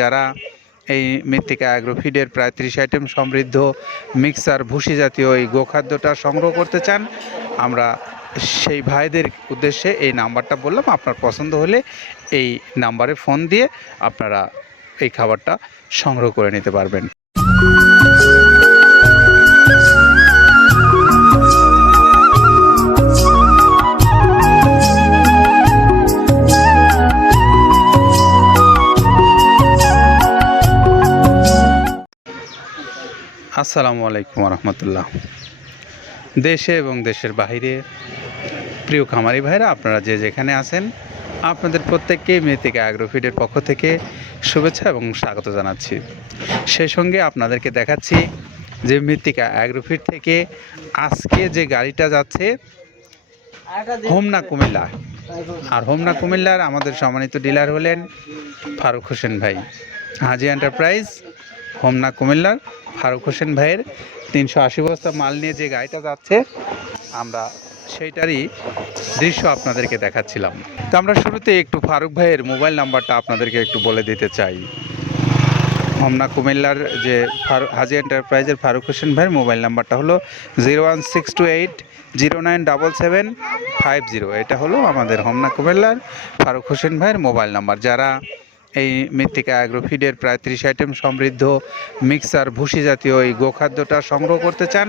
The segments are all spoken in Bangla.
যারা এই মৃত্তিকা অ্যাগ্রো ফিডের প্রায় ত্রিশ আইটেম সমৃদ্ধ মিক্সার ভুসি জাতীয় এই গোখাদ্যটা সংগ্রহ করতে চান, আমরা সেই ভাইদের উদ্দেশ্যে এই নাম্বারটা বললাম। আপনার পছন্দ হলে এই নাম্বারে ফোন দিয়ে আপনারা এই খাবারটা সংগ্রহ করে নিতে পারবেন। আসসালামু আলাইকুম রহমতুল্লাহ দেশে এবং দেশের বাইরে প্রিয় খামারি ভাইরা, আপনারা যে যেখানে আছেন, আপনাদের প্রত্যেককে মৃত্তিকা অ্যাগ্রোফিডের পক্ষ থেকে শুভেচ্ছা এবং স্বাগত জানাচ্ছি। সেই সঙ্গে আপনাদেরকে দেখাচ্ছি যে মৃত্তিকা অ্যাগ্রোফিড থেকে আজকে যে গাড়িটা যাচ্ছে, হোমনা কুমিল্লা। আর হোমনা কুমিল্লার আমাদের সম্মানিত ডিলার হলেন ফারুক হোসেন ভাই, হাজি এন্টারপ্রাইজ। হোমনা কুমিল্লার ফারুক হোসেন ভাইয়ের তিনশো আশি বস্তা মাল নিয়ে যে গাড়িটা যাচ্ছে, আমরা সেইটারই দৃশ্য আপনাদেরকে দেখাচ্ছিলাম। তো আমরা শুরুতে একটু ফারুক ভাইয়ের মোবাইল নাম্বারটা আপনাদেরকে একটু বলে দিতে চাই। হোমনা কুমিল্লার যে হাজি এন্টারপ্রাইজের ফারুক হোসেন ভাইয়ের মোবাইল নাম্বারটা হলো zero one six two eight zero nine double seven five zero. এটা হলো আমাদের হোমনা কুমিল্লার ফারুক হোসেন ভাইয়ের মোবাইল নাম্বার। যারা এই মৃত্তিকা অ্যাগ্রোফিডের প্রায় ত্রিশ আইটেম সমৃদ্ধ মিক্সার ভুসি জাতীয় এই গোখাদ্যটা সংগ্রহ করতে চান।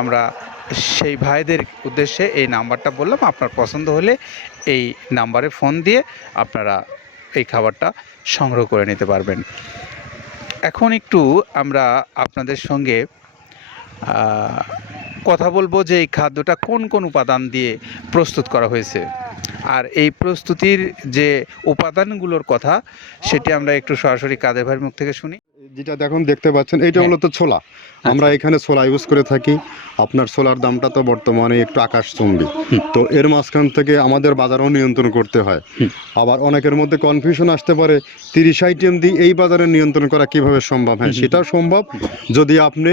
আমরা সেই ভাইদের উদ্দেশ্যে এই নাম্বারটা বললাম, আপনার পছন্দ হলে এই নাম্বারে ফোন দিয়ে আপনারা এই খাবারটা সংগ্রহ করে নিতে পারবেন। এখন একটু আমরা আপনাদের সঙ্গে কথা বলব যে এই খাদ্যটা কোন কোন উপাদান দিয়ে প্রস্তুত করা হয়েছে। আর এই প্রস্তুতির যে উপাদানগুলোর কথা সেটি আমরা একটু সরাসরি কাদের ভাইয়ের মুখ থেকে শুনি। যেটা দেখুন দেখতে পাচ্ছেন এইটা হ্যাঁ। মূলত ছোলা। আমরা এখানে ছোলা ইউজ করে থাকি। আপনার ছোলার দামটা তো বর্তমানে একটু আকাশচুম্বী। তো এর মাঝখান থেকে আমাদের বাজারও নিয়ন্ত্রণ করতে হয়। আবার অনেকের মধ্যে কনফিউশন আসতে পারে তিরিশ আইটেম দিয়ে এই বাজারে নিয়ন্ত্রণ করা কীভাবে সম্ভব? হ্যাঁ সেটা সম্ভব। যদি আপনি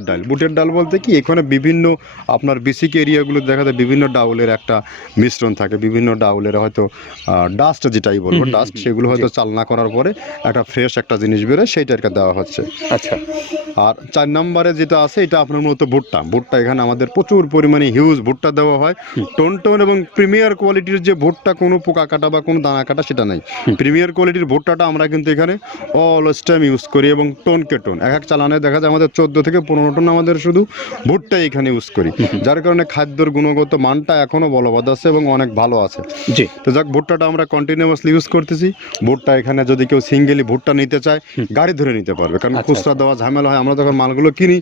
ডাল। বুটের ডাল বলতে কি এখানে বিভিন্ন আপনার বেসিক এরিয়াগুলো দেখা যায় বিভিন্ন ডাউলের একটা মিশ্রণ থাকে বিভিন্ন ডাউলের হয়তো ডাস্ট যেটাই বলব ডাস্ট সেগুলো হয়তো চালনা করার পরে একটা ফ্রেশ একটা জিনিস বেরোয় সেইটাকে দেওয়া হচ্ছে। আচ্ছা। আর চার নম্বরে যেটা আছে এটা আপনার মতো ভুট্টা। ভুট্টা এখানে আমাদের প্রচুর পরিমাণে হিউজ ভুট্টা দেওয়া হয়। টোন টোন এবং প্রিমিয়ার কোয়ালিটির যে ভুট্টা কোনো পোকা কাটা বা কোনো দানা কাটা সেটা নাই। প্রিমিয়ার কোয়ালিটির ভুট্টাটা আমরা কিন্তু এখানে অল টাইম ইউজ করি এবং টোনকে টোন। এক এক চালানে দেখা যায় আমাদের চোদ্দ থেকে পনেরো টন আমাদের শুধু ভুট্টা এখানে ইউজ করি। যার কারণে খাদ্যর গুণগত মানটা এখনও বলবৎ আছে এবং অনেক ভালো আছে। জি। তো যাক ভুট্টাটা আমরা কন্টিনিউয়াসলি ইউজ করতেছি। ভুট্টা এখানে যদি কেউ সিঙ্গেলি ভুট্টা নিতে চায় গাড়ি ধরে নিতে পারবে। কারণ আচ্ছা, খুচরা দেওয়া ঝামেলা হয় আমরা যখন মালগুলো কিনি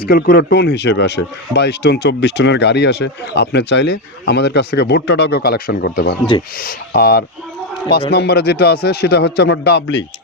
স্কেল করে টোন হিসেবে আসে। বাইশ টন চব্বিশ টোনের গাড়ি আসে। আপনি চাইলে আমাদের কাছ থেকে ভুট্টাটাও কেউ কালেকশন করতে পারেন। জি। আর পাঁচ নম্বরে যেটা আছে সেটা হচ্ছে আপনার ডাবলি। আচ্ছা আচ্ছা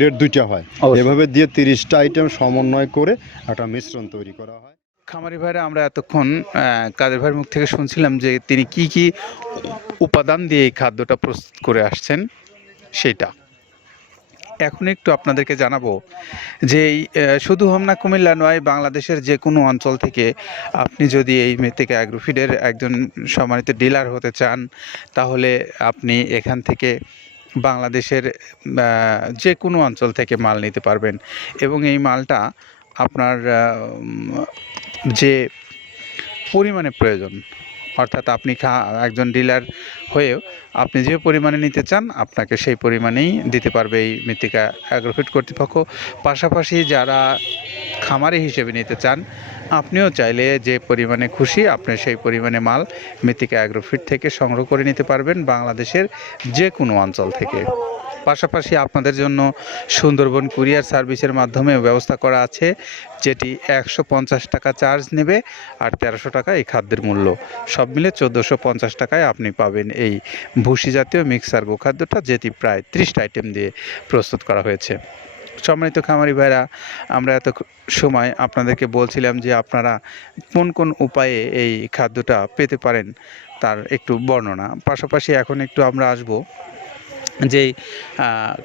গ্রেড দুইটা হয়। এভাবে দিয়ে তিরিশটা আইটেম সমন্বয় করে একটা মিশ্রণ তৈরি করা হয়। খামারি ভাইরা আমরা এতক্ষণ কাদের ভাইয়ের মুখ থেকে শুনছিলাম যে তিনি কি কি উপাদান দিয়ে এই খাদ্যটা প্রস্তুত করে আসছেন সেটা। এখন একটু আপনাদেরকে জানাব যে এই শুধু হোমনা কুমিল্লা নয় বাংলাদেশের যে কোনো অঞ্চল থেকে আপনি যদি এই মেথিকা অ্যাগ্রোফিডের একজন সম্মানিত ডিলার হতে চান তাহলে আপনি এখান থেকে বাংলাদেশের যে কোনো অঞ্চল থেকে মাল নিতে পারবেন। এবং এই মালটা আপনার যে পরিমাণে প্রয়োজন, অর্থাৎ আপনি খা- একজন ডিলার হয়েও আপনি যে পরিমাণে নিতে চান, আপনাকে সেই পরিমাণেই দিতে পারবে এই মৃত্তিকা অ্যাগ্রোফিট কর্তৃপক্ষ। পাশাপাশি যারা খামারি হিসেবে নিতে চান আপনিও চাইলে যে পরিমাণে খুশি আপনি সেই পরিমাণে মাল মৃত্তিকা অ্যাগ্রোফিট থেকে সংগ্রহ করে নিতে পারবেন বাংলাদেশের যে কোনো অঞ্চল থেকে। পাশাপাশি আপনাদের জন্য সুন্দরবন কুরিয়ার সার্ভিসের মাধ্যমে ব্যবস্থা করা আছে, যেটি একশো পঞ্চাশ টাকা চার্জ নেবে আর তেরোশো টাকা এই খাদ্যের মূল্য। সব মিলে চোদ্দোশো পঞ্চাশ টাকায় আপনি পাবেন এই ভুসি জাতীয় মিক্সার গোখাদ্যটা, যেটি প্রায় ত্রিশটা আইটেম দিয়ে প্রস্তুত করা হয়েছে। সম্মানিত খামারি ভাইরা, আমরা এত সময় আপনাদেরকে বলছিলাম যে আপনারা কোন কোন উপায়ে এই খাদ্যটা পেতে পারেন তার একটু বর্ণনা। পাশাপাশি এখন একটু আমরা আসব যে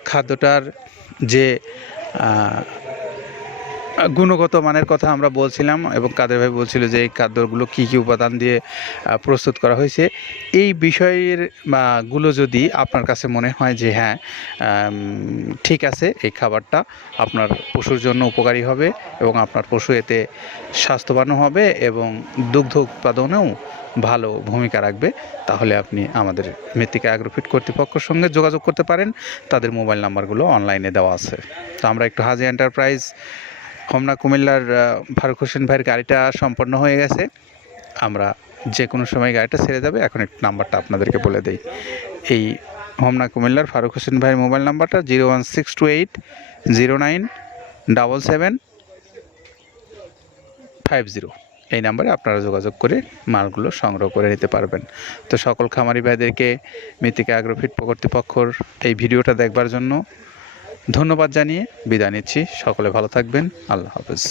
খাদ্যটার যে গুণগত মানের কথা আমরা বলছিলাম এবং কাদের ভাই বলছিল যে এই খাদ্যগুলো কী কী উপাদান দিয়ে প্রস্তুত করা হয়েছে। এই বিষয়েরগুলো যদি আপনার কাছে মনে হয় যে হ্যাঁ ঠিক আছে, এই খাবারটা আপনার পশুর জন্য উপকারী হবে এবং আপনার পশু এতে স্বাস্থ্যবানও হবে এবং দুগ্ধ উৎপাদনেও ভালো ভূমিকা রাখবে, তাহলে আপনি আমাদের মৃত্তিকা অ্যাগ্রোফিট কর্তৃপক্ষের সঙ্গে যোগাযোগ করতে পারেন। তাদের মোবাইল নাম্বারগুলো অনলাইনে দেওয়া আছে। তো আমরা একটু হাজি এন্টারপ্রাইজ হোমনা কুমিল্লার ফারুক হোসেন ভাইয়ের গাড়িটা সম্পন্ন হয়ে গেছে। আমরা যে কোনো সময় গাড়িটা ছেড়ে যাবে, এখন একটু নাম্বারটা আপনাদেরকে বলে দেই। এই হোমনা কুমিল্লার ফারুক হোসেন ভাইয়ের মোবাইল নাম্বারটা zero one six two eight zero nine double seven five zero. এই নাম্বারে আপনারা যোগাযোগ করে মালগুলো সংগ্রহ করে নিতে পারবেন। তো সকল খামারি ভাইদেরকে মৃত্তিকা অ্যাগ্রোফিট কর্তৃপক্ষর এই ভিডিওটা দেখবার জন্য ধন্যবাদ জানিয়ে বিদায় নিচ্ছি। সকলে ভালো থাকবেন। আল্লাহ হাফেজ।